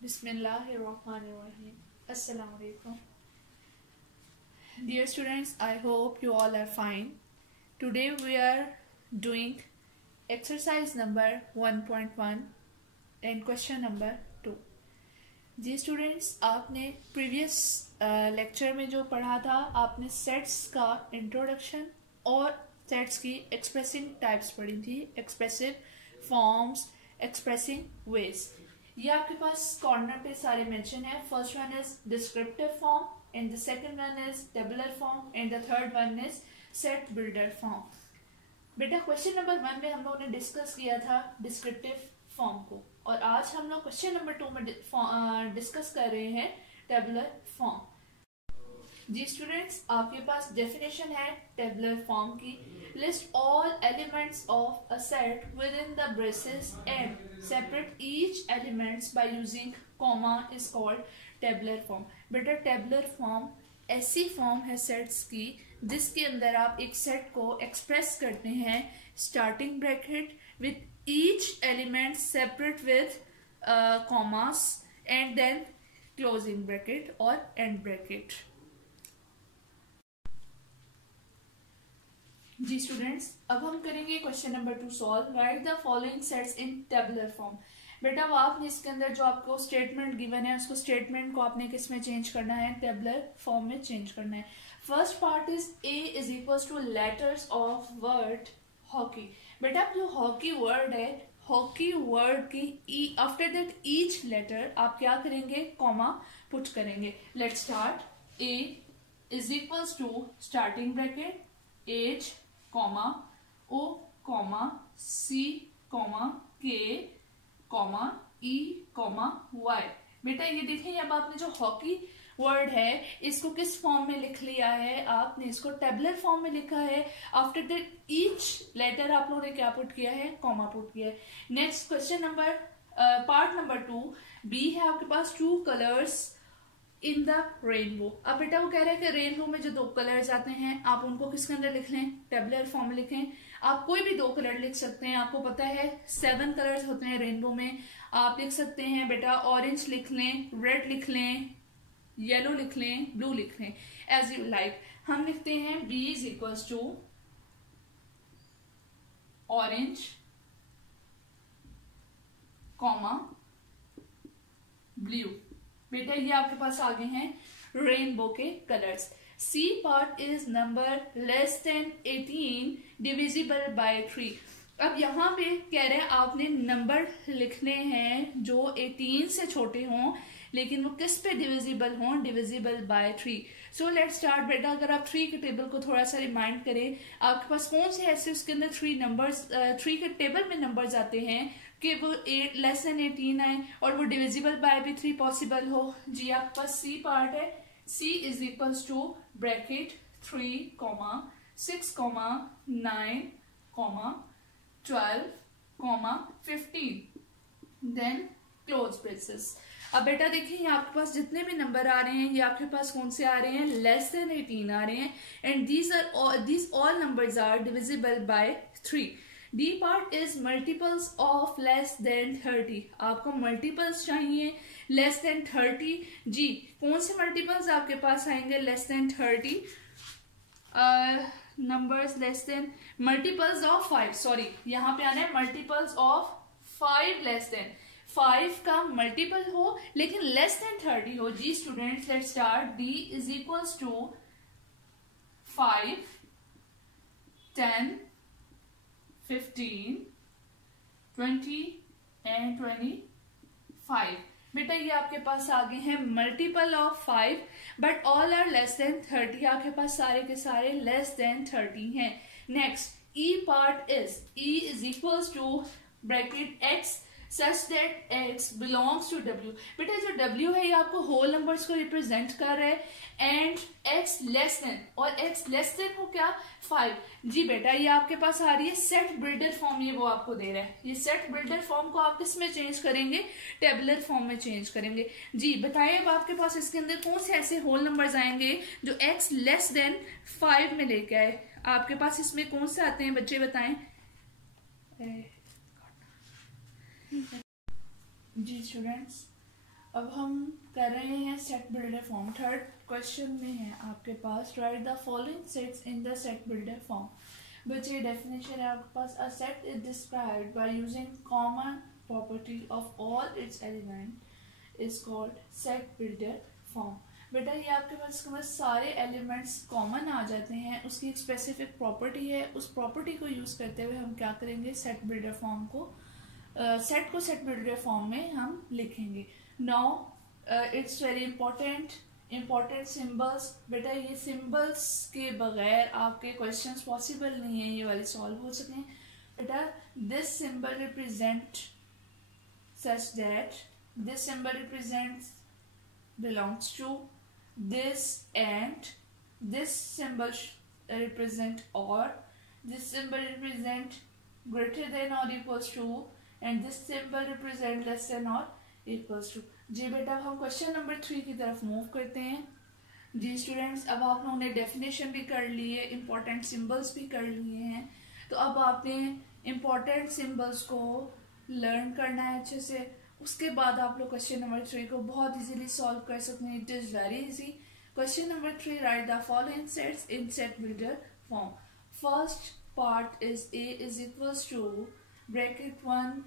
Bismillahirrahmanirrahim. Assalamu alaikum. Dear students, I hope you all are fine. Today we are doing exercise number 1.1 and question number 2. जी students, आपने previous lecture में जो पढ़ा था, आपने sets का इंट्रोडक्शन और सेट्स की एक्सप्रेसिंग टाइप्स पढ़ी थी, एक्सप्रेसिव फॉर्म्स, एक्सप्रेसिंग वेज. ये आपके पास कॉर्नर पे सारे मेंशन है. First one is descriptive form and the second one is tabular form and the third one is set builder form. बेटा क्वेश्चन नंबर 1 में हम लोगों ने डिस्कस किया था डिस्क्रिप्टिव फॉर्म को, और आज हम लोग क्वेश्चन नंबर 2 में डिस्कस कर रहे हैं टेबुलर फॉर्म. जी स्टूडेंट्स, आपके पास डेफिनेशन है टेबुलर फॉर्म की. List all elements of a set with in the braces and separate each elements by using comma is called tabular form. बेटा टेबुलर फॉर्म ऐसी form है sets की जिसके अंदर आप एक सेट को एक्सप्रेस करते हैं starting bracket with each element separate with commas and then closing bracket or end bracket. जी स्टूडेंट्स, अब हम करेंगे question number 2 solve. Write the following sets in tabular form. बेटा वो आपने इसके अंदर जो आपको स्टेटमेंट गिवन है, उसको स्टेटमेंट को आपने किस में चेंज करना है? टेबुलर फॉर्म में चेंज करना है. First part is A is equals to letters of word hockey. बेटा जो हॉकी वर्ड है, हॉकी वर्ड की आफ्टर दैट ईच लेटर आप क्या करेंगे? कॉमा पुट करेंगे. Let's start. A is equals to starting bracket H comma O comma C comma K comma E comma Y. बेटा ये देखिए, अब आपने जो हॉकी वर्ड है इसको किस फॉर्म में लिख लिया है? आपने इसको टेबुलर फॉर्म में लिखा है. आफ्टर दैट ईच लेटर आप लोगों ने क्या पुट किया है? कॉमा पुट किया है. Next question number part number 2 B है आपके पास 2 कलर्स इन द रेनबो. अब बेटा वो कह रहे हैं कि रेनबो में जो 2 कलर्स आते हैं आप उनको किसके अंदर लिख लें? टेबुलर फॉर्म में लिखें. आप कोई भी 2 कलर लिख सकते हैं. आपको पता है 7 कलर्स होते हैं रेनबो में. आप लिख सकते हैं बेटा ऑरेंज लिख लें, रेड लिख लें, येलो लिख लें, ब्लू लिख लें, एज यू लाइक. हम लिखते हैं B is equals to orange comma blue. बेटा ये आपके पास आगे हैं रेनबो के colours. C part is number less than 18 divisible by 3. अब यहाँ पे कह रहे हैं आपने नंबर लिखने हैं जो 18 से छोटे हों, लेकिन वो किस पे डिविजिबल हों? Divisible by 3. So let's start. बेटा अगर आप 3 के टेबल को थोड़ा सा रिमाइंड करें, आपके पास कौन से ऐसे उसके अंदर 3 नंबर्स 3 के टेबल में नंबर्स आते हैं कि वो लेस देन 18 आए और वो डिविजिबल बाय भी 3 पॉसिबल हो? जी आपके पास सी पार्ट है. C is equals to bracket 3 comma 6 comma 9 comma 12 comma 15 then close braces. अब बेटा देखिए यहाँ आपके पास जितने भी नंबर आ रहे हैं ये आपके पास कौन से आ रहे हैं? लेस देन 18 आ रहे हैं. And these all numbers are divisible by 3. D part is multiples of less than 30. आपको मल्टीपल्स चाहिए लेस देन 30. जी कौन से मल्टीपल्स आपके पास आएंगे less than 30? Numbers less than multiples of 5. Sorry, यहाँ पे आना है मल्टीपल्स ऑफ 5 लेस देन 5 का मल्टीपल हो लेकिन लेस देन 30 हो. जी students let's start. D is equals to 5 10 15 20 and 25. बेटा ये आपके पास आगे हैं multiple of 5 but all are less than 30. आपके पास सारे के सारे लेस देन 30 हैं. Next E part is E is equals to bracket x such that x belongs to w. बेटा जो w है ये आपको होल नंबर्स को रिप्रेजेंट कर रहा है एंड x लेस देन, और x लेस देन हो क्या? 5. जी बेटा ये आपके पास आ रही है सेट बिल्डर फॉर्म, ये वो आपको दे रहा है. ये सेट बिल्डर फॉर्म को आप किस में चेंज करेंगे? टेबुलर फॉर्म में चेंज करेंगे. जी बताइए अब आपके पास इसके अंदर कौन से ऐसे होल नंबर्स आएंगे जो x लेस देन 5 में लेके आए? आपके पास इसमें कौन से आते हैं बच्चे बताएं? जी स्टूडेंट्स, अब हम कर रहे हैं set builder form. Third question में है आपके पास right the following sets in the set builder form. बच्चे डेफिनेशन है आपके पास, a set is described by using common property of all its element is called set builder form. बेटा ये आपके पास सारे एलिमेंट्स कॉमन आ जाते हैं, उसकी एक स्पेसिफिक प्रॉपर्टी है, उस प्रॉपर्टी को यूज करते हुए हम क्या करेंगे, सेट बिल्डर फॉर्म को सेट को सेट बिल्डर फॉर्म में हम लिखेंगे। Now it's very important symbols. बेटा ये सिंबल्स के बगैर आपके क्वेश्चंस पॉसिबल नहीं है ये वाले सॉल्व हो सकें। बेटा this symbol represent such that this symbol represents belongs to this, and this symbol represent or, this symbol represent greater than or equals to, and this symbol represent less than or equals to। जी बेटा हम question number 3 की तरफ move करते हैं। जी students, अब आप लोगों ने डेफिनेशन भी कर ली है, इंपॉर्टेंट सिंबल्स भी कर लिए हैं, तो अब आपने इंपॉर्टेंट सिंबल्स को लर्न करना है अच्छे से। उसके बाद आप लोग क्वेश्चन नंबर 3 को बहुत इजीली सॉल्व कर सकते हैं। It is very easy. Question number 3, right the following sets in set builder form. First part is A is equals to bracket 1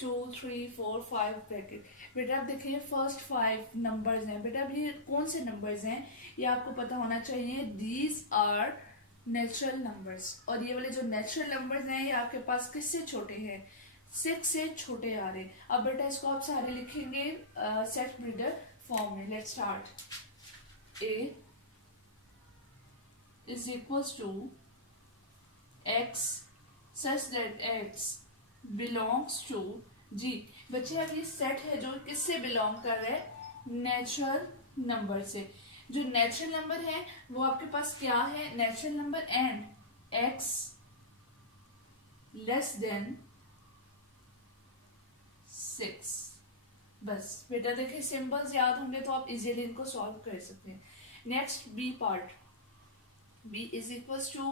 2 3 4 5 bracket. बेटा आप देखिए फर्स्ट 5 नंबर्स हैं। बेटा अब ये कौन से नंबर्स हैं ये आपको पता होना चाहिए। दीज आर नेचुरल नंबर्स, और ये वाले जो नेचुरल नंबर्स हैं ये आपके पास किससे छोटे हैं, 6 से छोटे आ रहे। अब बेटा इसको आप सारे लिखेंगे सेट बिल्डर फॉर्म में। Let's start. A is equals to x such that x belongs to G. बच्चे अब ये सेट है जो किससे बिलोंग कर रहे हैं, नेचुरल नंबर से। जो नेचुरल नंबर है वो आपके पास क्या है, natural number and x less then 6। बस बेटा देखिए सिंबल्स याद होंगे तो आप इजीली इनको सॉल्व कर सकते हैं। Next B part, B is equals to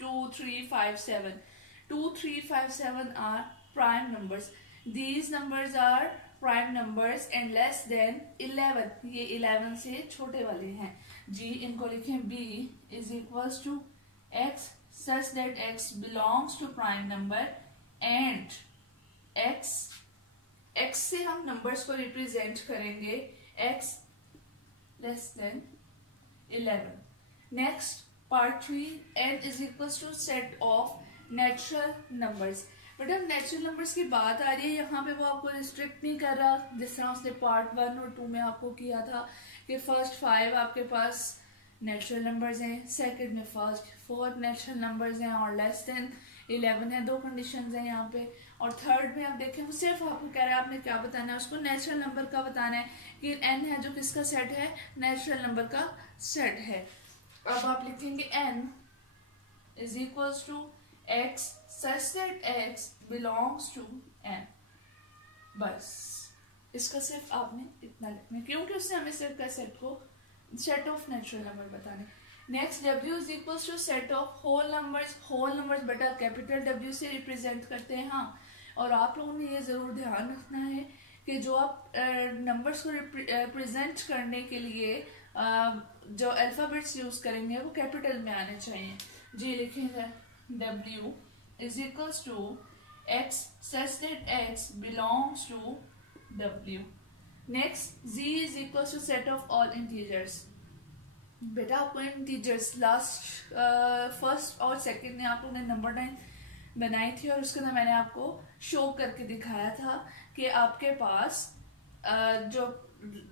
2 3 5 7। 2 3 5 7 are prime numbers. These numbers are prime numbers and less than 11। ये 11 से छोटे वाले हैं जी। इनको लिखें B is equals to x such that x belongs to prime number and x से हम नंबर्स को रिप्रेजेंट करेंगे x less than 11। Next part 3, N is equals to set of natural numbers. बेटा नेचुरल नंबर्स की बात आ रही है यहाँ पे, वो आपको रिस्ट्रिक्ट नहीं कर रहा जिस तरह उसने पार्ट 1 और 2 में आपको किया था कि फर्स्ट 5 आपके पास नेचुरल नंबर्स हैं, सेकंड में फर्स्ट 4 नेचुरल नंबर्स हैं और लेस देन 11 है। 2 कंडीशंस हैं यहाँ पे। और थर्ड में आप देखें वो सिर्फ आपको कह रहा है आपने क्या बताना है, उसको नेचुरल नंबर का बताना है कि एन है जो किसका सेट है, नेचुरल नंबर का सेट है। अब आप लिखेंगे N is equals to x such that x belongs to N. बस इसका सिर्फ आपने इतना लिखना है क्योंकि उसने हमें सिर्फ का सेट को सेट ऑफ नेचुरल नंबर बताने। Next W is equals to set of whole numbers. Whole numbers बेटा कैपिटल W से रिप्रेजेंट करते हैं। हाँ, और आप लोगों ने ये जरूर ध्यान रखना है कि जो आप नंबर्स को रिप्रेजेंट करने के लिए जो अल्फाबेट्स यूज करेंगे वो कैपिटल में आने चाहिए। जी लिखेंगे W is equals to x such that x belongs to W। Next Z is equals to set of all integers. बेटा आपको इंटीजर्स लास्ट फर्स्ट और सेकंड में आप लोगों ने नंबर 9 बनाई थी और उसके अंदर मैंने आपको शो करके दिखाया था कि आपके पास जो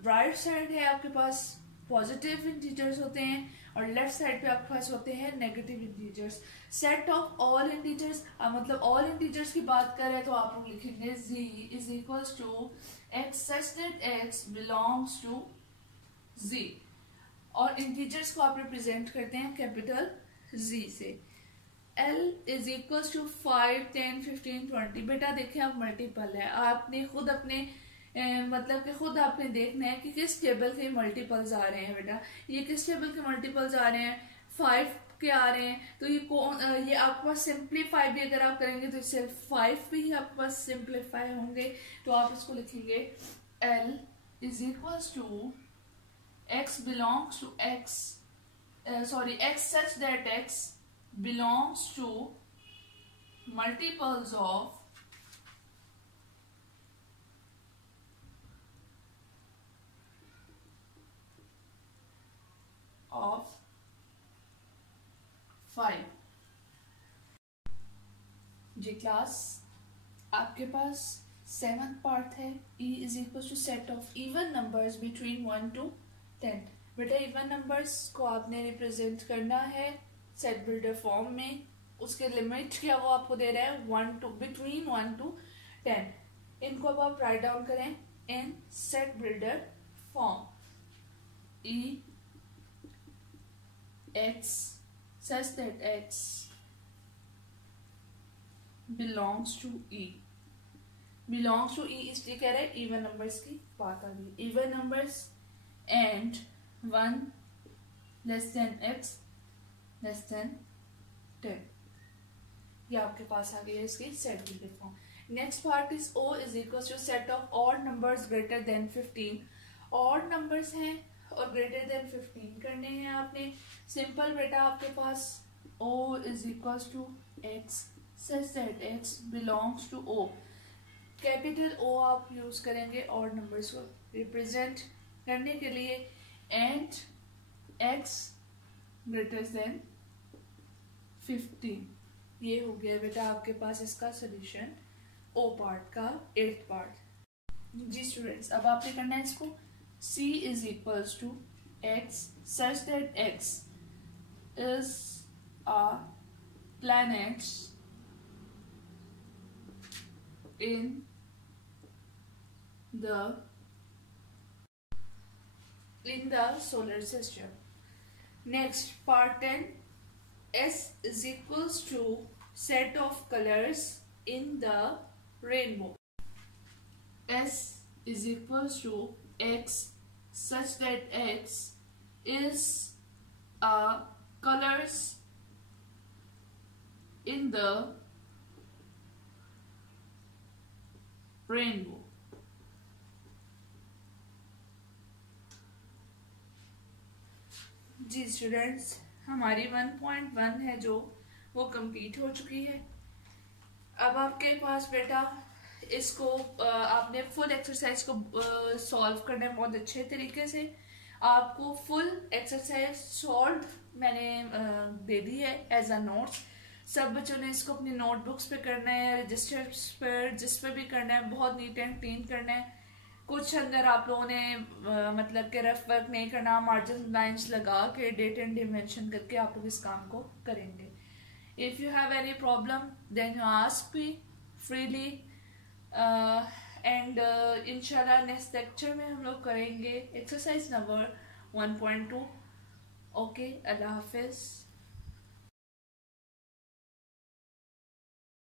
राइट साइड है आपके पास पॉजिटिव इंटीजर्स होते हैं और लेफ्ट साइड पे आपके पास होते हैं negative integers. Set of all integers मतलब ऑल इंटीजर्स की बात करें तो आप लोग लिखेंगे Z is equals to x such that x belongs to Z। और इंटीजर्स को आप रिप्रेजेंट करते हैं कैपिटल Z से। L is equals to 5 10 15 20। बेटा देखिए आप मल्टीपल है, आपने खुद अपने मतलब कि खुद आपने देखना है कि किस टेबल के मल्टीपल्स आ रहे हैं। बेटा ये किस टेबल के मल्टीपल्स आ रहे हैं, 5 के आ रहे हैं, तो ये कौन ये आपके पास सिंप्लीफाई भी अगर आप करेंगे तो सिर्फ 5 भी आपके पास सिंप्लीफाई होंगे। तो आप इसको लिखेंगे L is equals to x belongs to x, x such that x belongs to multiples of of 5। जी क्लास, आपके पास 7th पार्ट है। E is equal to set of even numbers between 1 to 10। बेटा इवन नंबर्स को आपने represent करना है set builder form में। उसके लिमिट क्या वो आपको दे रहा है 1 to बिटवीन 1 to 10। इनको अब आप राइट डाउन करें इन set builder form. E x such that x belongs to E। belongs to E इसलिए कह रहे हैं इवन नंबर्स की बात आ गई। Even numbers and 1 less than x less than 10, ये आपके पास आ गई है इसकी set builder form. Next part is O is equal to set of odd numbers greater than 15। Odd numbers हैं और ग्रेटर देन 15 करने हैं आपने। सिंपल बेटा, आपके पास O is equal to x such that x belongs to O। Capital O आप use करेंगे ऑड नंबर्स को रिप्रेजेंट करने के लिए एंड x ग्रेटर देन 15। ये हो गया बेटा आपके पास इसका सोल्यूशन O पार्ट का 8th पार्ट। जी स्टूडेंट्स, अब आपने करना है इसको C is equals to x such that x is a planet in the solar system। Next part 10, S is equals to set of colors in the rainbow। S is equals to x such that x is a colors in the rainbow। जी students, हमारी 1.1 है जो वो complete हो चुकी है। अब आपके पास बेटा इसको आपने फुल एक्सरसाइज को सॉल्व करना है बहुत अच्छे तरीके से। आपको फुल एक्सरसाइज सॉल्व मैंने दे दी है एज अ नोट्स। सब बच्चों ने इसको अपनी नोटबुक्स पे करना है, रजिस्टर्स पर, जिस पे भी करना है, बहुत नीट एंड क्लीन करना है। कुछ अंदर आप लोगों ने मतलब कि रफ वर्क नहीं करना, मार्जिन लाइंस लगा के डेट एंड डे मेंशन करके आप लोग इस काम को करेंगे। If you have any problem then you ask me freely and इंशाल्लाह नेक्स्ट लेक्चर में हम लोग करेंगे एक्सरसाइज नंबर 1.2। ओके, अल्लाह हाफिज।